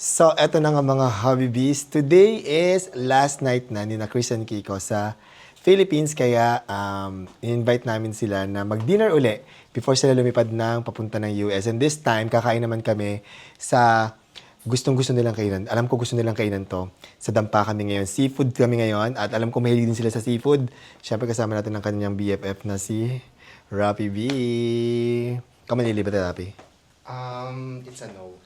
So, eto na nga mga Hobbies. Today is last night na ni na Chris and Kiko sa Philippines. Kaya, invite namin sila na mag-dinner uli before sila lumipad ng papunta ng US. And this time, kakain naman kami sa gustong-gusto nilang kainan. Alam ko gusto nilang kainan to. Sa Dampa kami ngayon. Seafood kami ngayon. At alam ko mahilig din sila sa seafood. Siyempre, kasama natin ang kanyang BFF na si Rapi B. Kamanili ba tayo, Rapi? It's a no.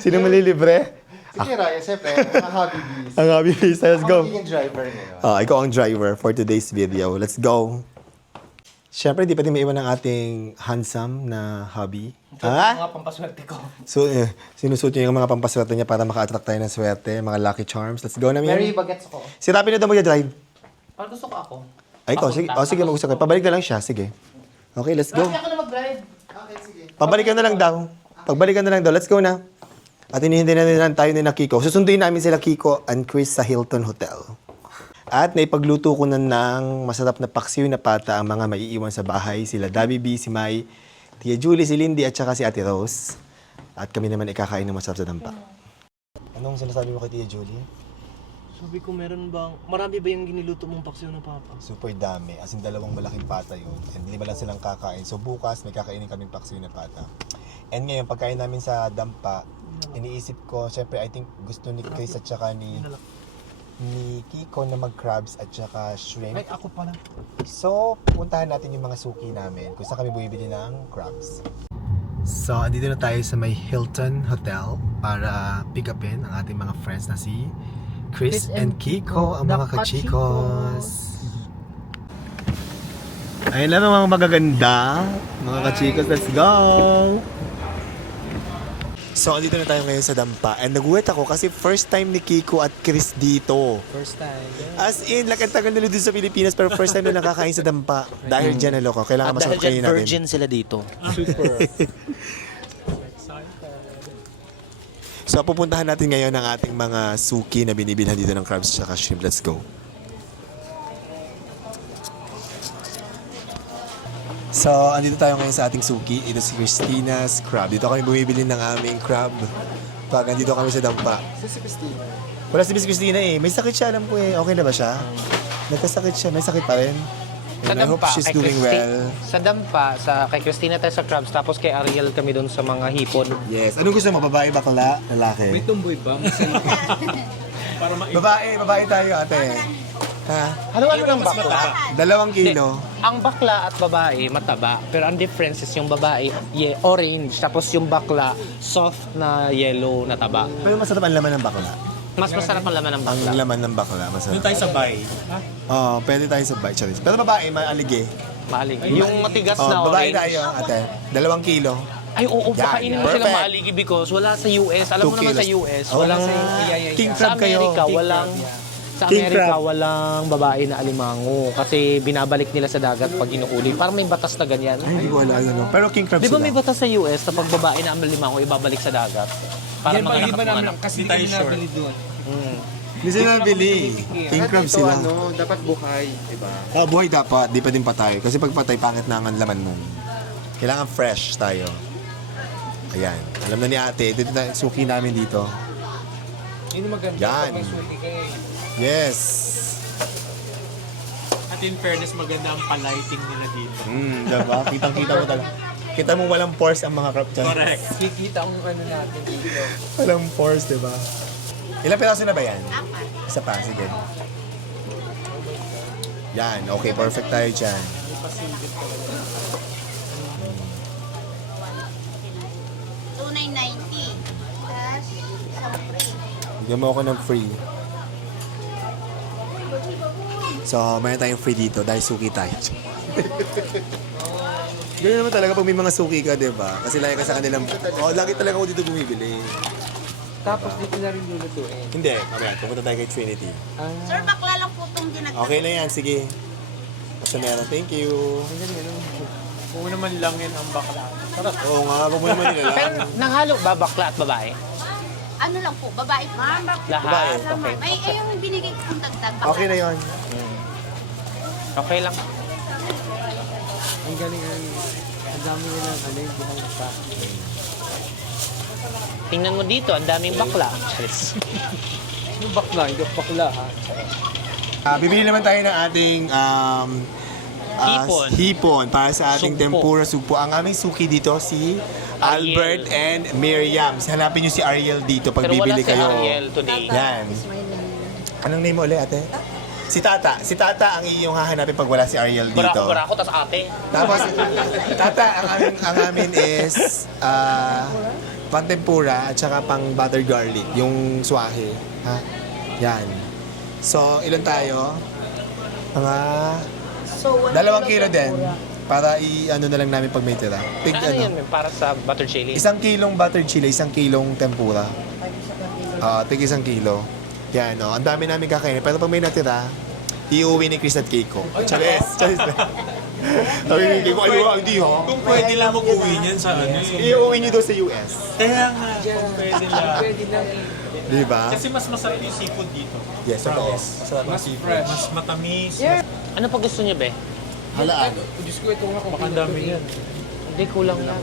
Sino malilibre? Sige, Ryan, siyempre, mga hobbies. Ang Happy Face. Let's Ako go. magiging driver ngayon. Ikaw ang driver for today's video. Let's go. Siyempre, di pa din maiwan ang ating handsome na hobby. Mga pampaswerte ko. So, sinusuot niya yung mga pampaswerte niya para maka-attract tayo ng swerte, mga lucky charms. Let's go na, Very Mary. bagets ako. Si Rapi na daw mag-drive. Parang gusto ko ako. Ay, ikaw. Sige, sige mag-usap kayo. Pabalik na lang siya. Sige. Okay, let's go. Grabe ako na mag-drive. Okay, sige. Pabalikan na lang daw. Pagbalikan na lang daw. Let's go na. At hinihintay na nila tayo ni na Kiko. Susunduin namin sila Kiko and Chris sa Hilton Hotel. At naipagluto ko na ng masarap na paksiw na pata ang mga maiiwan sa bahay. Sila Dabi B, si Mai, Tia Julie, si Lindy at saka si Ate Rose. At kami naman ikakain ng masarap sa dampa. Anong sinasabi mo kay Tia Julie? Sabi ko, marami ba yung giniluto mong paksiw ng papa? Super dami. As in, dalawang malaking pata yun. And 5 lang silang kakain. So bukas, may kakainin kaming paksiw na pata. And ngayon, pagkain namin sa dampa, iniisip ko, syempre, I think gusto ni Chris at saka ni Kiko na mag-crabs at saka shrimp. Ay, ako pala. So, puntahan natin yung mga suki namin kung saan kami bumibili ng crabs. So, andito na tayo sa may Hilton Hotel para pick upin ang ating mga friends na si Chris and Kiko, ang mga kachikos. Ayun lang ang mga magaganda. Mga kachikos, let's go! So, andito na tayo ngayon sa Dampa. And nagulat ako kasi first time ni Kiko at Chris dito. First time. As in, tagal nila dito sa Pilipinas pero first time nila nakakain sa Dampa. Dahil dyan, loko. Kailangan At dahil masarap kainin dyan, natin. virgin sila dito. Super. So, pupuntahan natin ngayon ang ating mga suki na binibilhan dito ng crabs at shrimp. Let's go. So, andito tayo ngayon sa ating suki. Ito si Christina's Crab. Dito kami bumibili ng aming crab. Pag andito kami sa Dampa. Si Christina. Wala si Miss Christina eh. May sakit siya, alam ko eh. Okay na ba siya? Nagkasakit siya. May sakit pa rin. And I hope she's doing well. Sa Dampa, kay Christina tayo sa crabs, tapos kay Ariel kami doon sa mga hipon. Yes. Anong gusto mo? Babae, bakla, lalaki? May tumboy ba? Para Babae tayo ate. Ha? Ano ng bakla? 2 kilo. Ang bakla at babae, mataba. Pero ang difference is yung babae, orange. Tapos yung bakla, soft na yellow na taba. Pero masarap ang laman ng bakla. Mas masarap ang laman ng Ang bakla. laman ng bakla, masarap. Doon tayo sa bay. Oo, pwede tayo sa bike, Charis. Pero babae, maalige. Maalig. Yung matigas na Babae orange. tayo, ate. 2 kilo. Ay, oo, Yan, pakainin mo silang perfect. maaligi because wala sa US. Alam mo 2 naman sa kilos. US, Oh, walang... King Sa crab kayo. Amerika, walang... Sa King Amerika, crab. walang babae na alimango kasi binabalik nila sa dagat pag inuuli. Parang may batas na ganyan. Ay, hindi ko alam ano. Pero king crab Di ba sila. may batas sa US na pag babae na alimango, ibabalik sa dagat? Para mga Hindi ba namin, nakapanganak. kasi hindi tayo nabili doon. Hindi sila nabili. King crab Ito, sila. dapat buhay, diba? Buhay dapat. Di pa din patay. Kasi pag patay, pangit na ang laman nun. Kailangan fresh tayo. Ayan. Alam na ni ate. Dito tayo, suki namin dito. Yun yung maganda. Yan. Kapag swerte ka eh. Yes. At in fairness, maganda ang palighting nila dito. Diba? Kitang-kita mo talaga. Kita mo walang pores ang mga crab dyan. Correct. Kikita ang ano natin dito. Walang pores, diba? Ilang piraso na ba yan? 4. Isa pa, sige. Yan, okay, perfect tayo dyan. 2,990. Plus, isang free. Bigyan mo ako ng free. So, mayroon tayong free dito dahil suki tayo. Ganyan naman talaga pag may mga suki ka, di ba? Kasi lagi ka sa kanilang... lagi talaga ako dito bumibili. Tapos dito na rin lulutuin. Hindi, mamaya, pupunta tayo kay Trinity. Sir, bakla lang po itong dinagdag. Okay na yan, sige. Basta meron, thank you. Kung naman lang yan ang bakla. Sarap. Oo nga, huwag mo naman nila Pero lang. nanghalo ba bakla at babae? Ano lang po, babae po. Lahat? Babae. Okay. May yung binigay kong dagdag. bakla. Okay na yon. Okay lang. Ang galing ang dami nila ano yung ginagawa. Tingnan mo dito, ang daming bakla. Charis. Yung bakla, hindi bakla ha. Bibili naman tayo ng ating Hipon. hipon para sa ating Sugpo. tempura sugpo. Ang aming suki dito si Ariel. Albert and Miriam. Hanapin niyo si Ariel dito pag Pero wala bibili si kayo. Ariel today. Yan. Anong name mo ulit, ate? Si Tata. Si Tata ang iyong hahanapin pag wala si Ariel dito. Barako, tas ate. Tapos, Tata, ang amin is pang tempura at saka pang butter garlic, yung swahe. Ha? Yan. So, ilan tayo? Mga 2 kilo din. Para i-ano na lang namin pag may tira. Tig, Ano yan, ano, para sa butter chili? 1 kilong butter chili, 1 kilong tempura. Tig 1 kilo. Yan, no. Ang dami namin kakainin. Pero pag may natira, iuwi ni Chris at Keiko. Charis! Charis! Sabi ni Keiko, ayaw, hindi ha? Kung pwede lang mag-uwi niyan sa ano Iuwi niyo doon sa US. Kaya nga, kung pwede lang. Di ba? Kasi mas masarap yung seafood dito. Yes, totoo. Masarap ang Mas seafood. fresh. Mas matamis. Ano pa gusto niyo, be? Halaan. Baka ang dami yan. Hindi, kulang na.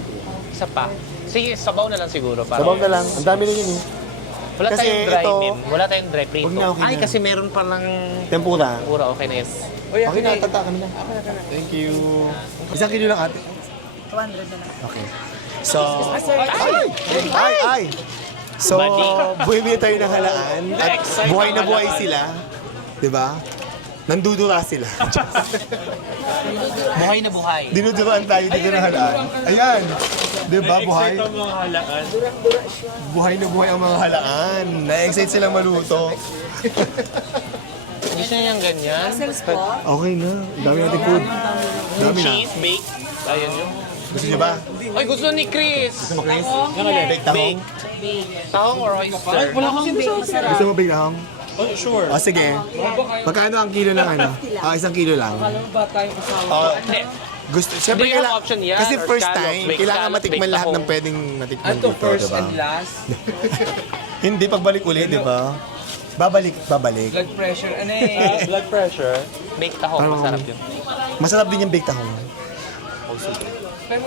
Isa pa. Sige, sabaw na lang siguro. Para Sabaw na lang. Ang dami na yun eh. Wala Kasi tayong dry ito- min. Wala tayong dry prito. Huwag na, okay Ay, na. kasi meron palang Tempura. pura. Okay na yes. Okay na, tata kami na. Thank you. 1 kilo lang ate. 200 na lang. Okay. So, ay! So, bumibili tayo ng halaan at buhay na buhay sila. Diba? Nandudura sila. Buhay na buhay. Dinuduraan tayo dito ng halaan. Ayan. Diba, buhay? Ito ang mga halaan. Buhay na buhay ang mga halaan. Na-excite silang maluto. Gusto niyo yung ganyan? Okay na. Dami natin food. Dami na. Cheese, bake. Ayun yun. Gusto niyo ba? Ay, gusto ni Chris. Gusto mo, Chris? Bake tahong? Tahong or oyster? Gusto mo bake tahong? Oh, sure. O sige. Magkano ang kilo ng ano? 1 kilo lang. Hindi. Gusto, siyempre Hindi yung kailangan, option yan, kasi or first scallop, time, bake kailangan scallop, matikman bake lahat ng tahong. pwedeng matikman dito, diba? last. Hindi, pagbalik ulit, di ba? Babalik. Blood pressure, ano eh. Blood pressure. Bake tahong, Parang- masarap yun. Masarap din yung bake tahong. Pero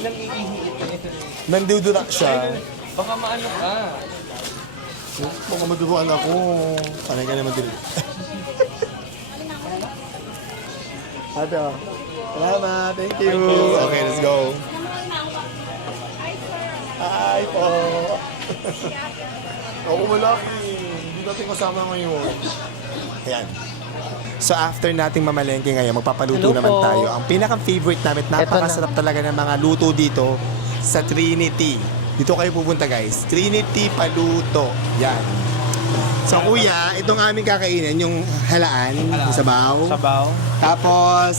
ilang iihiit na ito. Nandudurak siya. Baka maano ka. Baka maduruan ako. Sanay ka naman din. Ate, oh. Salamat. Thank you. Okay, let's go. Hi po. Ako malaki. Hindi natin kasama ngayon. Ayan. So after nating mamalengke ngayon, magpapaluto Hello naman po. tayo. Ang pinaka-favorite namin, napakasarap talaga ng mga luto dito sa Trinity. Dito kayo pupunta guys. Trinity Paluto. Yan. So kuya, itong aming kakainin, yung halaan, yung sabaw. Sabaw. Tapos,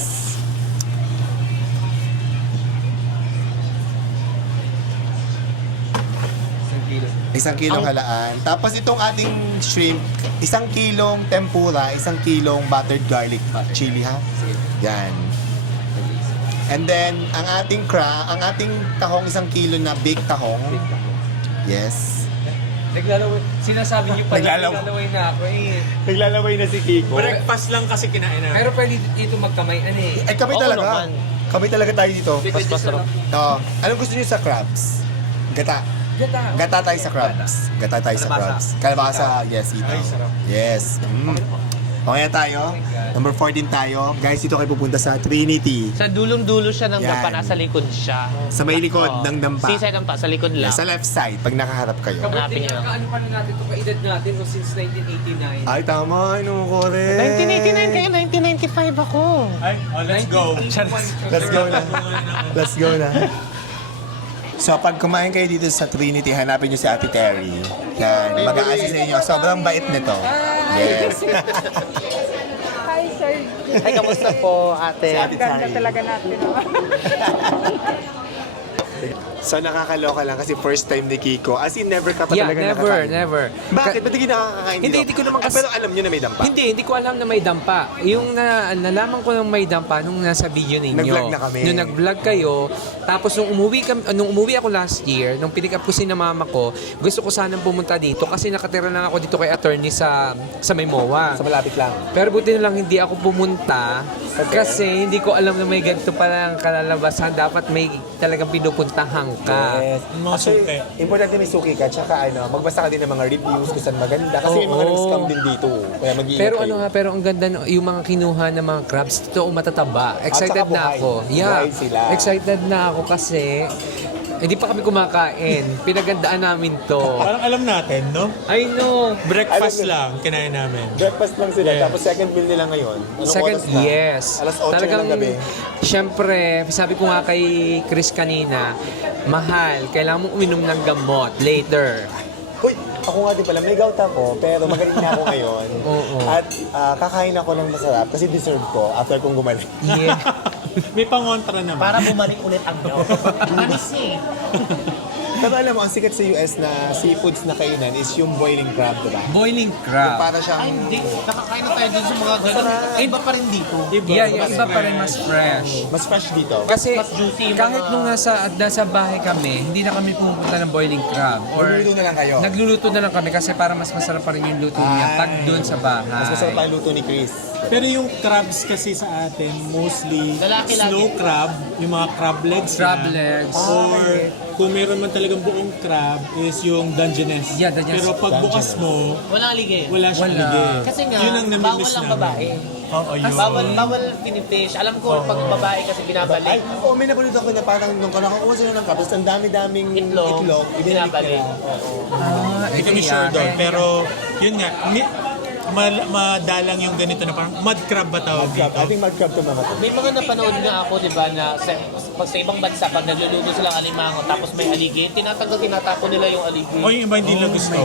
isang kilong halaan. Tapos itong ating shrimp, 1 kilong tempura, 1 kilong buttered garlic chili ha. Yan. And then, ang ating tahong 1 kilo na baked tahong. Yes. Naglalaway. Sinasabi niyo pala, naglalaway na ako eh. Naglalaway na si Kiko. Breakfast lang kasi kinain na. Pero pwede dito magkamay, ano eh. Ay, kami Oo talaga. naman. Kami talaga tayo dito. Mas masarap. Oo. Anong gusto niyo sa crabs? Gata. Gata. Gata tayo sa crabs. Gata tayo sa crabs. Kalabasa, yes, ito. Ay, sarap. Yes. Okay na tayo. Number 14 tayo. Guys, dito kayo pupunta sa Trinity. Sa dulong-dulo siya ng Yan. dampa, nasa likod siya. Sa may likod Oo. ng dampa. Seaside dampa, sa likod lang. Sa left side, pag nakaharap kayo. Hanapin niyo. Ano pa na natin ito, kaedad natin no, since 1989. Ay, tama. Ano ko rin. 1989 kayo, 1995 ako. Ay, let's go. Let's go na. Let's go na. So, pag kumain kayo dito sa Trinity, hanapin nyo si Ate Terry. Yan, mag-a-assist sa inyo. Sobrang bait nito. Yes. Hi, sir. Ay, kamusta po, ate? Si Ate Ganda Terry. talaga natin. No? So, nakakaloka lang kasi first time ni Kiko. As in, never ka pa Yeah, talaga never, nakakain. never. Bakit? Ba't hindi nakakakain dito? Hindi ko naman kasi- Pero alam nyo na may dampa. Hindi ko alam na may dampa. Yung nalaman ko ng may dampa nung nasa video ninyo. Nag-vlog na kami. Nung nag-vlog kayo, tapos nung umuwi ako last year, nung pinick up ko si na mama ko, gusto ko sanang pumunta dito kasi nakatira lang ako dito kay attorney sa may MOA. Sa malapit lang. Pero buti na lang hindi ako pumunta kasi hindi ko alam na may ganito palang kalalabasan. Dapat may talagang pinupuntahang bangka. Yes. Mga Actually, suki. importante may suki ka. Tsaka magbasa ka din ng mga reviews kung saan maganda. Kasi may mga Oo. nag-scam din dito. Kaya mag-iingat Pero kayo. pero ang ganda yung mga kinuha ng mga crabs, totoo matataba. Excited saka na buhay. ako. Yeah. Buhay sila. Excited na ako kasi hindi pa kami kumakain. Pinagandaan namin to. Parang alam natin, no? I know. Breakfast Alam lang, kinain namin. Breakfast lang sila. Yes. Tapos second meal nila ngayon. Anong Second, oras na? yes. Alas 8 na ng gabi. Syempre, sabi ko nga kay Chris kanina, mahal, kailangan mong uminom ng gamot later. Uy, ako nga din pala, may gout ako, pero magaling na ako ngayon. Oo. At kakain ako ng masarap kasi deserve ko after kong gumaling. Yeah. May pangontra naman. Para bumalik ulit ang loob. Tanis eh. Pero alam mo, ang sikat sa US na seafoods na kainan is yung boiling crab, diba? Boiling Yung crab. para siyang... Ay, hindi. Nakakain na tayo dun sa mga ganun. Ay, iba pa rin dito. Yeah, iba pa rin mas fresh. Mas fresh dito. Kasi Mas juicy yung kahit mga- nung nasa bahay kami, hindi na kami pumupunta ng boiling crab. Or Nagluluto na lang kayo. nagluluto na lang kami kasi para mas masarap pa rin yung luto niya pag doon sa bahay. Mas masarap ang luto ni Chris. Pero yung crabs kasi sa atin, mostly Lalaki lagi. snow crab, yung mga crab legs. Crab na. legs. Or kung meron man talagang buong crab, is yung Dungeness. Yeah, Dungeness. Pero pag bukas mo, Walang aligay. wala siyang Wala. ligay. Kasi nga, Yun ang bawal namimiss ang namin. babae. Oo, yun. Bawal pinifish. Alam ko, pag babae kasi Ay, binabalik. oo, may napanood ako na parang nung nakakuha sila ng crab, tapos ang dami-daming Itlog, ibinalik binabalik. nila. Hindi kami sure doon. Pero yun nga, madalang yung ganito na parang mud crab ba tawag Crab. dito? I think mad crab to mga to. May mga napanood nga ako, di ba, na pag sa ibang bansa, pag nagluluto silang alimango, tapos may aligay, tinatapon nila yung aligay. O yung iba hindi lang gusto.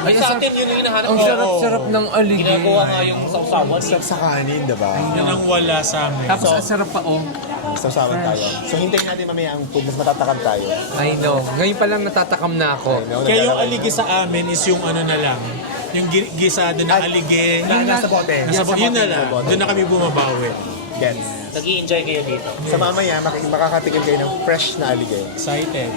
Ay, sa atin, yun yung hinahanap Ang ko. sarap-sarap ng aligay. Ginagawa nga yung sausawan. Sarap sa kanin, diba? Yun ang wala sa amin. Tapos ang sarap pa oh. Sausawan tayo. So hintayin natin mamaya ang food, mas matatakam tayo. I know. Ngayon pa lang natatakam na ako. Kaya yung aligi sa amin is yung ano na lang, yung gisado na aligi. Nasa bote. Yun na lang. Doon na kami bumabawi. Gets. Nag-i-enjoy kayo dito. Sa mamaya, makakatikim kayo ng fresh na aligay. Excited.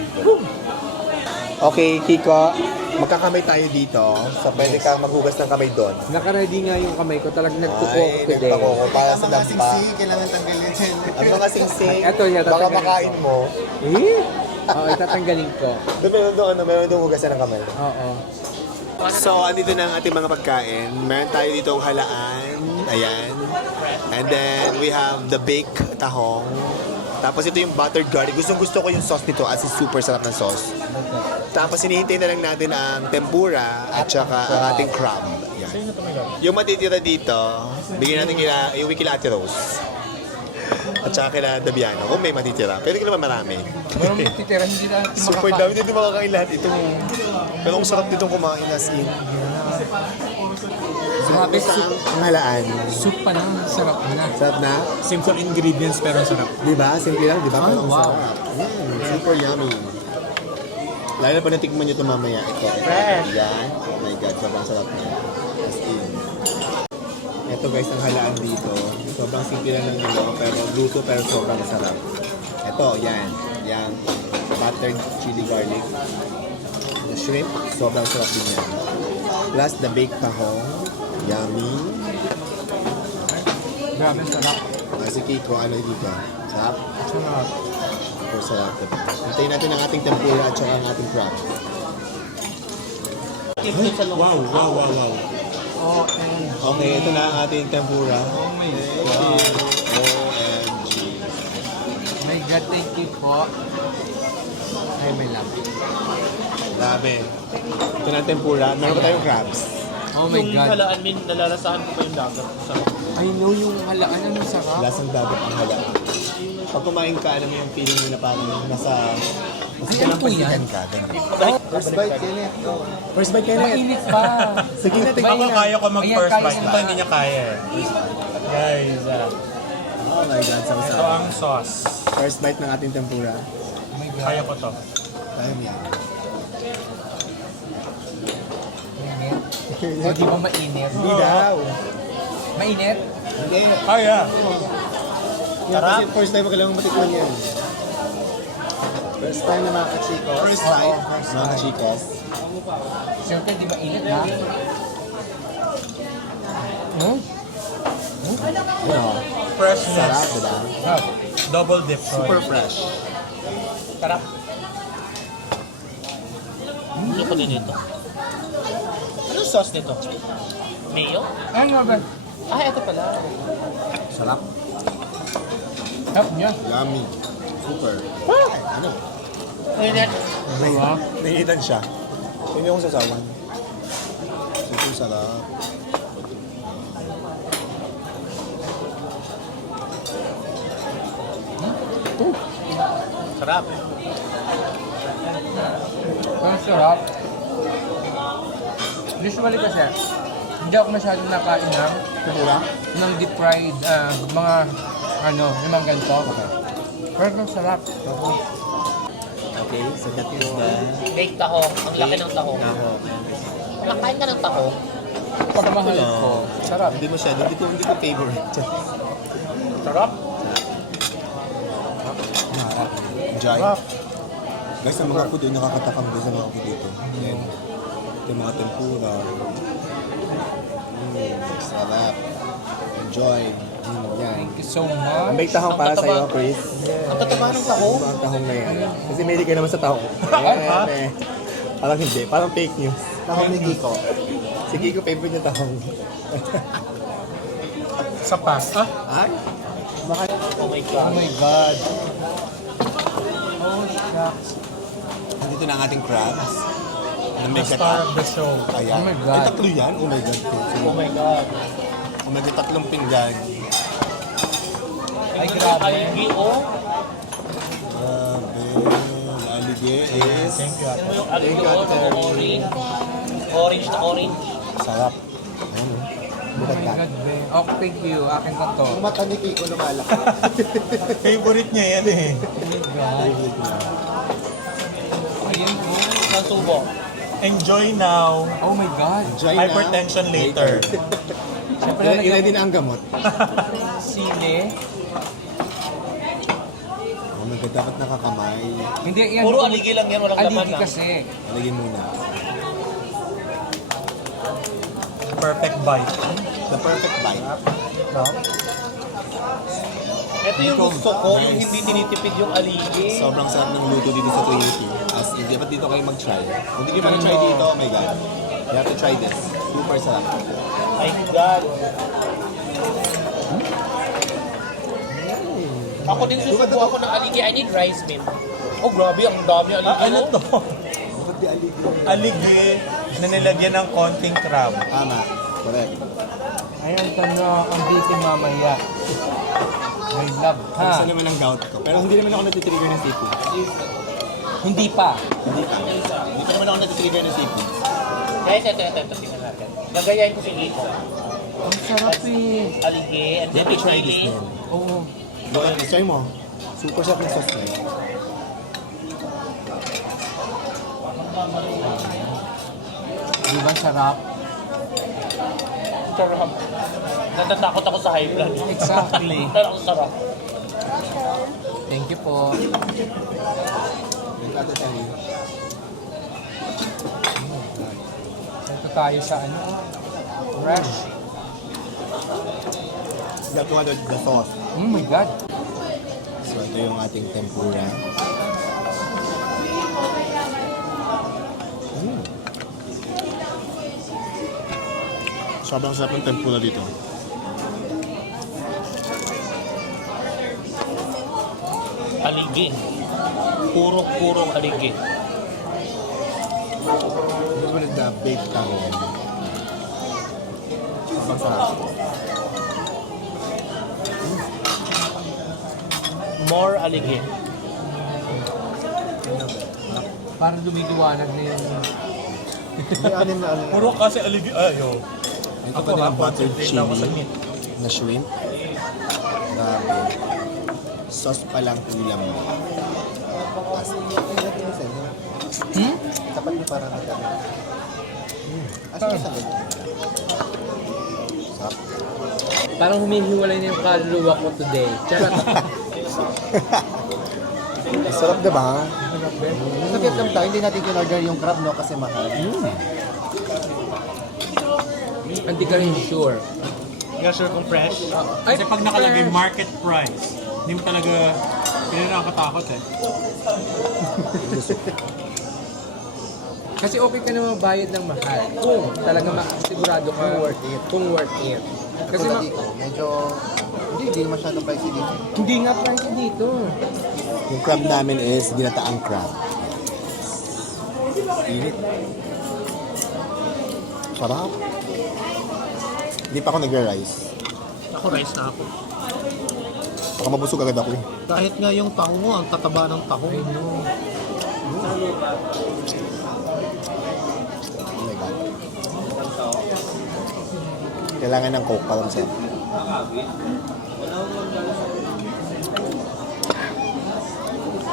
Okay, Kiko, magkakamay tayo dito. So pwede kang maghugas ng kamay doon. Nakaready nga yung kamay ko. Talagang Ay, nagkukuha nagpako ko para sa dampa. kailangan tanggalin yan. Ang mga sing-sing, Eto, yan, baka tatanggalin makain mo. Eh? Oo, itatanggalin ko. Meron doon hugasan ng kamay. Oo. So, andito na ang ating mga pagkain. Meron tayo dito ang halaan. Ayan. And then, we have the baked tahong. Tapos ito yung buttered garlic. Gusto ko yung sauce nito as in super sarap ng sauce. Tapos hinihintay na lang natin ang tempura at saka ang ating crab. Yan. Yung matitira dito, bigyan natin yung kila Ate Rose. At saka kila Dabiano, kung may matitira. Pero hindi naman marami. Pero matitira, hindi na Super dami dito makakain lahat ito. Pero ang sarap dito kumain as in. Grabe, Ito ang halaan. soup pa lang. Sarap na. Sarap na? Simple ingredients pero sarap. Di ba? Simple lang, di ba? Pero ang wow. sarap. Super yummy. Lalo na pa natikman nyo ito mamaya. Ito. Fresh. Yan. Oh my God, sobrang sarap niya. As in. Ito guys, ang halaan dito. Sobrang simple lang ng pero luto pero sobrang sarap. Ito, yan. Yan. Buttered chili garlic. The shrimp, sobrang sarap din yan. Plus the baked tahong. Yummy. Grabe, sarap. Si Kiko, ano dito? Sarap? Sarap. Super sarap. Hintayin natin ang ating tempura at saka ang ating crab. Wow. Okay, ito na ang ating tempura. Oh my God. OMG. My God, thank you po. Ay, may lang. Dami. Ito na ang tempura. Meron pa tayong crabs. Oh my Yung God. halaan, nalalasahan ko pa yung dagat. Sarap. I know yung halaan. Ano sarap? Lasang dagat ang halaan. Pag kumain ka, alam mo yung feeling mo na parang nasa Ay, ano po yan? ka. First bite, Kenneth. First bite, Kenneth. Mainit pa. Sige na, tingnan Ako na. kaya ko mag Ayan, first kaya bite. mo Ito ba? hindi niya kaya eh. Guys, Oh my God, ito sarap. ang sauce. First bite ng ating tempura. Oh my God. Kaya ko to. Tayo yan. Mainit. O, di ba mainit? Hindi daw. Mainit? Hindi. Kaya. Yan, kasi first time kailangan matikman yan. First time na mga kachikos. First time. Mga kachikos. Siyempre, di ba init ha? Hmm? Ano? Freshness. Sarap, diba? Double dip. Super fresh. Sarap. ko din ito. Anong sauce nito? Mayo? Ano ba? Ah, ito pala. Sarap. Sarap niya. Yummy. Super. Ano? Pwede. Nahihitan siya. Hindi akong sasawan. Super sarap. Sarap. Ang sarap. Usually kasi, hindi ako masyadong nakain ng deep fried, mga yung mga ganito. Pero ang sarap. Okay, so that is the Baked taho. Ang laki ng taho. Nakain ka ng taho. Pagmahal ko. Sarap. Hindi masyado, hindi ko favorite. Sarap. Enjoy. Guys, ang mga food, nakakatakam guys ang mga food dito. Yan. Ito yung mga tempura. Sarap. Enjoy. Yan. Thank you so much. Ang may tahong para Ang tataba. sa'yo, Chris. Ang tataba ng taho. Ano ang tahong na yan? Kasi may ka naman sa tahong. Eh. Parang hindi. Parang fake news. Tahong ni Kiko. Si Kiko, favorite niya tahong. Sa pasta. Ay? Oh my Oh God. my God. Oh, shucks. Nandito na ang ating crabs. Na may The star setup. of the show. Ayan. Oh my God. Ay, tatlo yan? Oh my God. Oh my God. Oh my God, tatlong pinggan. Ay, grabe. Aligi, oh. Grabe. Alige is... Thank you, Yan mo yung Thank aligi, you, oh. Ate Yung Terry. orange. Orange na orange. Sarap. Ayun. Oh my God, be. Oh, thank you. Akin na to. Ang mata ni Kiko lumalaki. Favorite niya yan eh. Favorite niya. Ayun po. Nasubo. Enjoy now. Oh my God. Enjoy na. Hypertension later. Siyempre Ilan lalagyan din ang gamot. sili. Oh my God, dapat nakakamay. Hindi, yan. Puro aligi lang yan. Walang laman Aligi na. kasi. Alagyan muna. Perfect bite. The perfect bite. Ito yung gusto ko, yung hindi tinitipid yung aligi. Sobrang sarap ng luto dito sa Trinity. As in, dapat dito kayo mag-try. Kung hindi nyo pa na-try dito, oh my God. You have to try this. Super sarap. My God. Ako din susubo ako ng aligi. I need rice, babe. Oh, grabe. Ang dami aligi. Ano oh. to? Aligi na nilagyan ng konting crab. Tama. Correct. Ayan, tanda ang bitin mamaya. My love, ha? Isa naman ang doubt ko. Pero hindi naman ako natitrigger ng seafood. Hindi pa. Hindi pa. Hindi pa naman ako natitrigger ng seafood. Guys, ito. Tingnan natin. Gagayain ko si Kiko. Ang sarap eh. Aligi. And You then have to try this pipili. man. Oo. Look at this. Try mo. Super sarap ng sauce na yun. Di ba sarap? Sarap. Natatakot ako sa high blood. Exactly. Pero ang sarap. Thank you po. Thank Ate Terry. Ito tayo sa fresh. You have to order the sauce. Oh my God. So ito yung ating tempura. Sobrang sarap ng tempura dito. Aligi. Puro aligi. This one is the baked tahong. Sobrang sarap. More aligi. Para dumidiwanag na yung... May anin na anin. Puro kasi aligi. Ayo. Ito Ako pa din ha, ang buttered concentrate na ako sa chili meat. na shrimp. Grabe. Sauce pa lang ulam mo. Tapat mo para magkano. Asa mo sa sarap. Parang humihiwalay na yung kaluluwa ko today. Charot. Sarap diba? Sa Vietnam tayo, hindi natin kinorder yung crab, no? Kasi mahal. Hindi ka rin sure. Hindi ka sure kung fresh. Ay, Kasi pag nakalagay fresh. market price, hindi mo talaga, hindi na nakakatakot eh. Kasi okay ka na magbayad ng mahal. Kung talaga sigurado ka kung worth it. Kasi Kasi dito, medyo, hindi masyadong pricey dito. hindi nga price dito. Yung crab namin is ginataang crab. Init. Sarap. Hindi pa ako nag-rice. Ako rice na ako. Baka mabusog agad ako eh. Kahit nga yung taho mo, ang tataba ng taho. I know. Oh my God. Kailangan ng coke para masarap.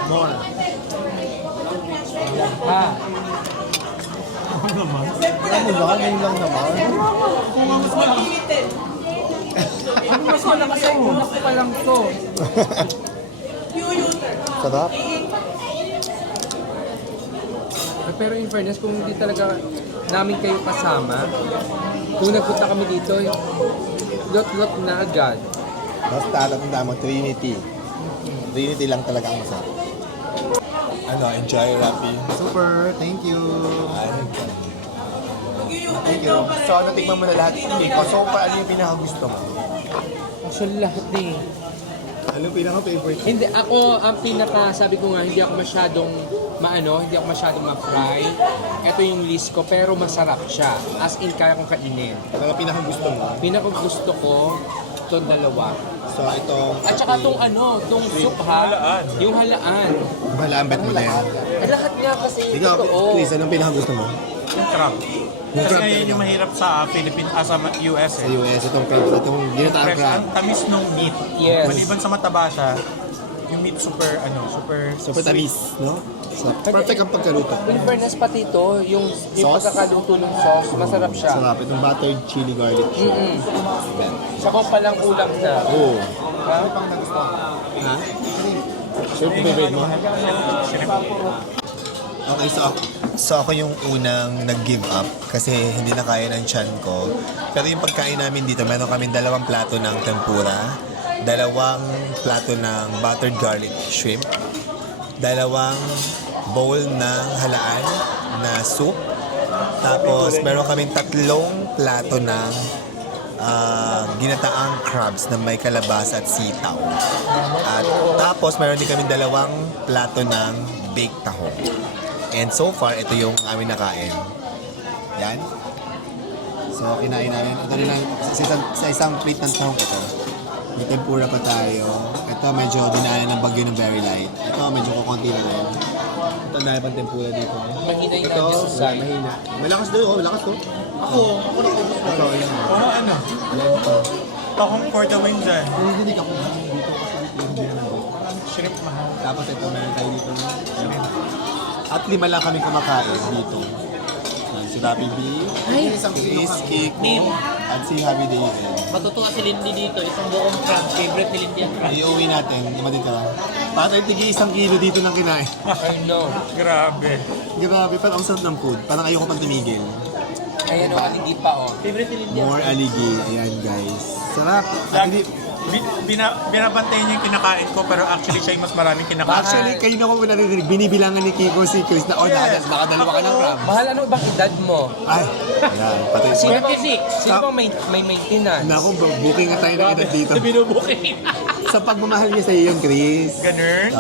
More. Ha? Alam mo ba, ngayon lang naman. Mas malakas ang unak pa lang to. Sarap. Pero in fairness, kung hindi talaga namin kayo kasama, kung nagpunta kami dito, lot-lot na agad. Basta tatanda mo, Trinity. Trinity lang talaga ang masarap. Ano, enjoy, Rapi. Super, thank you. Thank you. So, ano, tikman mo na lahat. Ikaw, so far, ano yung pinakagusto mo? Actually, lahat eh. Ano yung pinaka-favorite? Hindi, ako, ang pinaka, sabi ko nga, hindi ako masyadong hindi ako masyadong ma-fry. Ito yung list ko, pero masarap siya. As in, kaya kong kainin. Ano yung pinakagusto mo? Pinaka gusto ko, itong dalawa. So, itong... At saka itong itong soup ha. Yung halaan. Balaan, bet mo na yan. Ay, lahat nga kasi Ikaw, totoo. Chris, anong pinakagusto mo? Yung crab. Yung Kasi crab ngayon talaga. yung mahirap sa Philippines, sa US Sa eh. US, itong crab, itong ginataang Fresh, crab. ang tamis nung meat. Yes. Maliban sa mataba siya, yung meat super Super tamis, no? So, perfect ang pagkaluto. In fairness pati ito, yung Sauce? pagkakaluto ng sauce, masarap siya. Sarap. Itong buttered chili garlic shrimp. Yan. Saka palang ulam na. Oo. Ha? Ha? Shrimp yung favorite mo? shrimp. Okay, so ako yung unang nag-give up kasi hindi na kaya ng tiyan ko. Pero yung pagkain namin dito, meron kaming 2 plato ng tempura, 2 plato ng buttered garlic shrimp, 2 bowl ng halaan na soup, tapos meron kaming 3 plato ng ginataang crabs na may kalabasa at sitaw. At tapos meron din kaming 2 plato ng baked tahong. And so far, ito yung aming nakain. Yan. So, kinain namin. Ito rin lang, sa isang plate ng tahong ito. May tempura pa tayo. Ito medyo dinaanan ng bagyo ng very light. Ito medyo kukunti na rin. Ito ang dahil pang tempura dito. Mahina yung Ito, nandiyan sa side. mahina. Malakas doon, malakas to. Ako naubos na. Ito, yan. Oo, ano? Yan ito. Tahong for the win dyan. Hindi ako dito kasi dito yung ginagawa. Shrimp mahal. Tapos ito, meron tayo dito ng at 5 lang kami kumakain dito. Si Rapi B, si Iski, ko, at si Happy David. Matutuwa si Lindy dito. Itong buong crab. Favorite ni Lindy ang crab. Iuwi natin, lima dito. Parang tigi 1 kilo dito ng kinain. I know. Grabe. Grabe, parang ang sarap ng food. Parang ayoko pang tumigil. Ayan o, hindi pa o. Favorite ni Lindy ang More aligi. Ayan guys. Sarap. At hindi, Binabantayan niya yung kinakain ko, pero actually siya yung mas maraming kinakain. actually, kayo na ko narinig. Binibilangan ni Kiko si Chris na, baka 2 ka ng crab. Mahal, ano bang edad mo? Ay, ayan. Patay. Sino bang may maintenance? Naku, booking nga tayo ng edad dito. binubukin. Sa pagmamahal niya sa'yo yun, Chris. Ganun.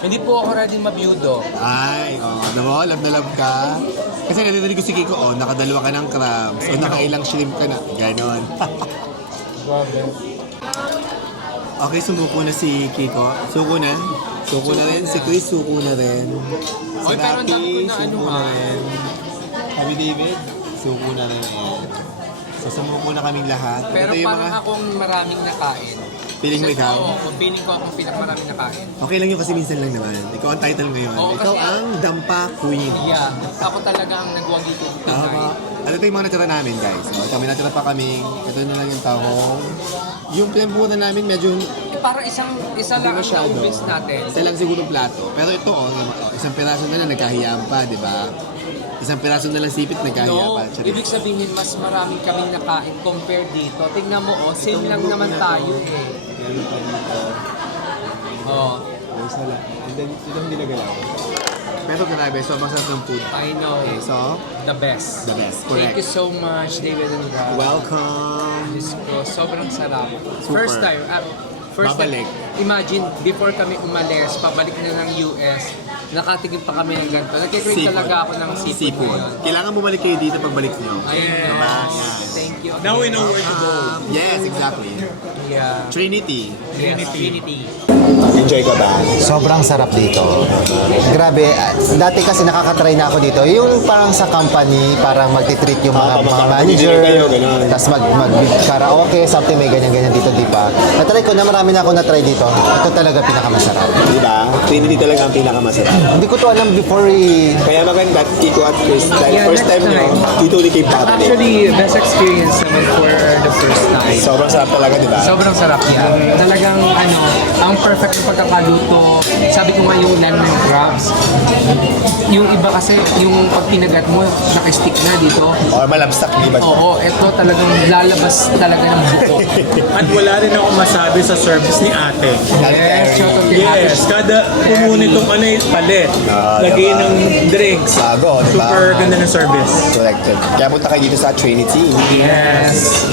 Hindi po ako ready mabiyudo. Ay, love na love ka. Kasi narinig ko si Kiko, nakadalawa ka ng crabs, o nakailang shrimp ka na. Ganon. Okay, sumuko na si Kiko. Suko na. Suko na rin. Si Chris, suko na rin. Si Oy, pero ang dami ko na suko ano, na ha? rin. Happy David, suko na rin. Ayan. So, sumuko na kaming lahat. Pero Ito yung parang mga akong maraming nakain. feeling mo ikaw. Oo, feeling ko akong pinakamaraming nakain. Okay lang yun kasi minsan lang naman. Ikaw ang title ngayon. Oo, Ikaw kasi- ang Dampa Queen. Yeah, ako talaga ang nagwagi ko Tama. tonight. Ano ito yung mga natira namin, guys? So, ito, may natira pa kami. Ito na lang yung tahong. Yung pinampunan namin, medyo Para isa lang ang masyado. naubis natin. isa lang siguro plato. Pero ito, isang piraso na lang, nagkahiyaan pa, di ba? Isang piraso na lang sipit, nagkahiya No, pa. Charis. ibig sabihin mas maraming kaming nakain compared dito. Tingnan mo, same lang naman tayo eh. Meron pa dito. Oh. Isa lang. And then, ito hindi nagalaw. Pero grabe, sobrang sarap ng food. I know. Okay, so, The best. the best. Thank Correct. you so much, David and Rob. Welcome. Diyos ko, sobrang sarap. Super. First time. Babalik. Imagine, before kami umalis, pabalik na ng US, nakatikim pa kami ng ganito. Nagkikrave Seafood. talaga ako ng seafood. Seafood. ngayon. Kailangan bumalik kayo dito pagbalik nyo. I know. Diba? Thank you. Now we know where to go. Yes, exactly. Yeah. Trinity. Yes, Trinity. Enjoy ka ba? Sobrang sarap dito. Grabe, dati kasi nakakatry na ako dito. Yung parang sa company, parang magtitreat yung mga manager. Tapos mag-karaoke, something may ganyan-ganyan dito, di ba? Natry ko na, marami na ako na-try dito. Ito talaga pinakamasarap. Di ba? Trinity talaga ang pinakamasarap. Hindi ko to alam before Kaya maganda, Kiko at Chris, dahil Yeah, first next time nyo, time. dito ulit kayo public. Actually, best experience naman for the first time. Sobrang sarap talaga, di ba? Sobrang sarap niya. Talagang ang perfect ng pagkakaluto. Sabi ko nga yung lemon crabs. Yung iba kasi, yung pag pinagat mo, naka-stick na dito. Or malamsak, di ba? Oo, ito talagang lalabas talaga ng buko. At wala rin ako masabi sa service ni ate. Yes, shout out kay Ate. Yes, kada puno nitong palit. Lagay ng drinks. Bago, di ba? Super ganda ng service. Correct. Kaya punta kayo dito sa Trinity. Yes.